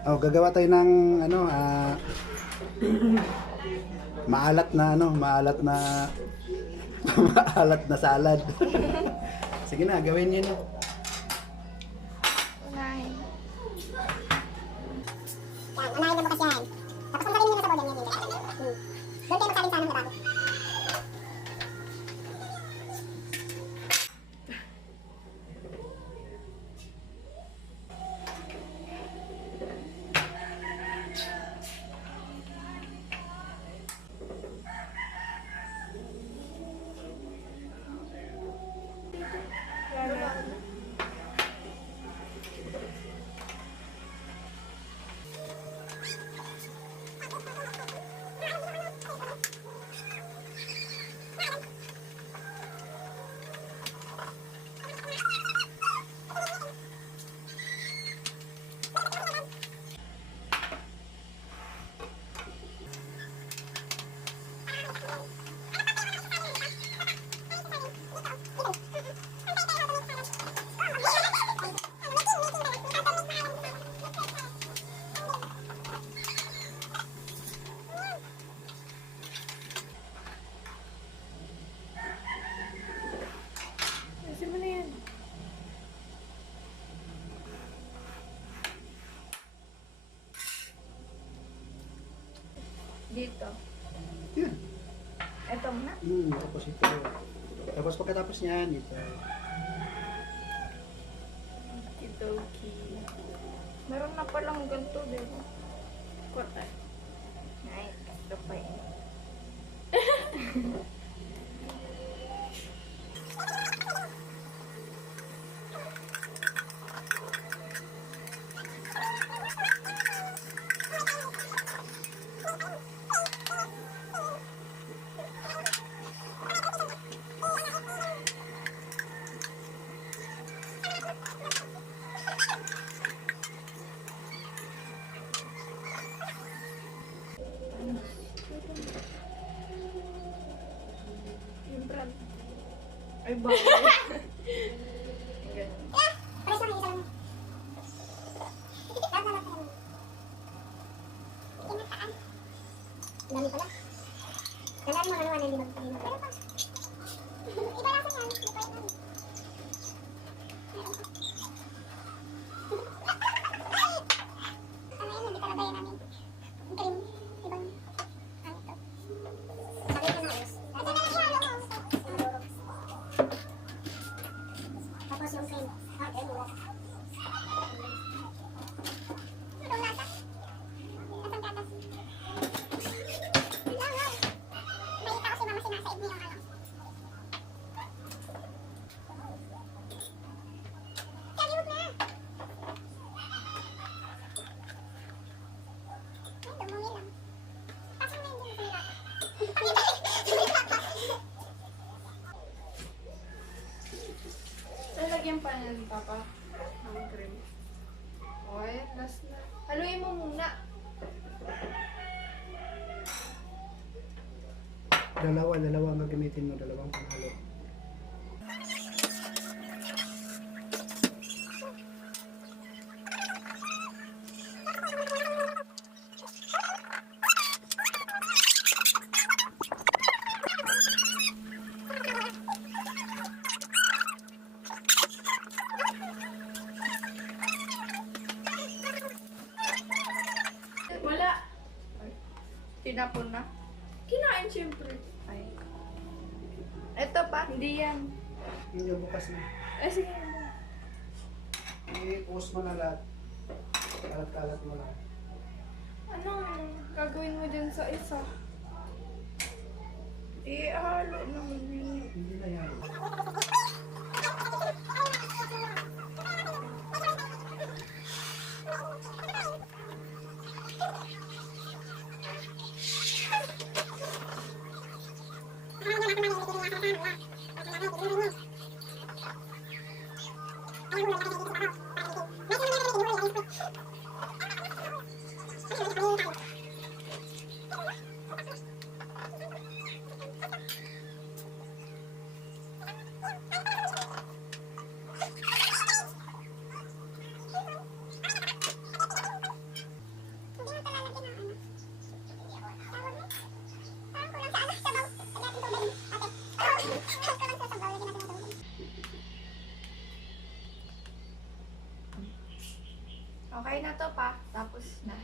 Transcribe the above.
Oh, gagawa tayo ng maalat na maalat na salad. Sige na, gawin niyo na. Unahin. Yan, unahin na bukas yan. Tapos ang sabihin nyo na sa bodyan yan. Doon kayo magsalin sana ng bago. Kasi mo na yan. Dito. Yan. Ito muna. Tapos ito. Tapos pagkatapos niyan, ito. Okidoki. Meron na palang ganito, diba? Kota. Ay, ito pa yun. Yung brand. Ay, bawal. Ganun. Pares lang, isa lang. Lahat na lang. Kinataan. Dami pala. Dalaan mo na naman, hindi magpahino. Pero pa. Iba lang sa yan. Iba yan. Ano yun, hindi talaga yan namin. Ang cream. Ibang, ano to. Sabi ko na ayos. Ito na lang ihalo mo. Tapos yung cream. Okay, wala. Anong lasa? Asang gatas? Lang, lang. Nakita ko si mama sinasaid niya yung ano. Kaliwag na. Ay, dumumi lang. Pasang na yun din sa nilata. Lalagyan pa niya ni Papa ng cream. Okay, last na. Haluin mo muna. Dalawa magamitin mo, dalawang panghalo. Wala. Ay, tinapon na. Kinain siyempre. Ay. Ito pa, hindi yan. Hindi, bukas na. Eh, sige. I-post mo na lahat. Kalat-kalat mo lang. Anong gagawin mo dyan sa isa? Ihalo naman yun. Hindi na yan. Okay na to pa. Tapos na.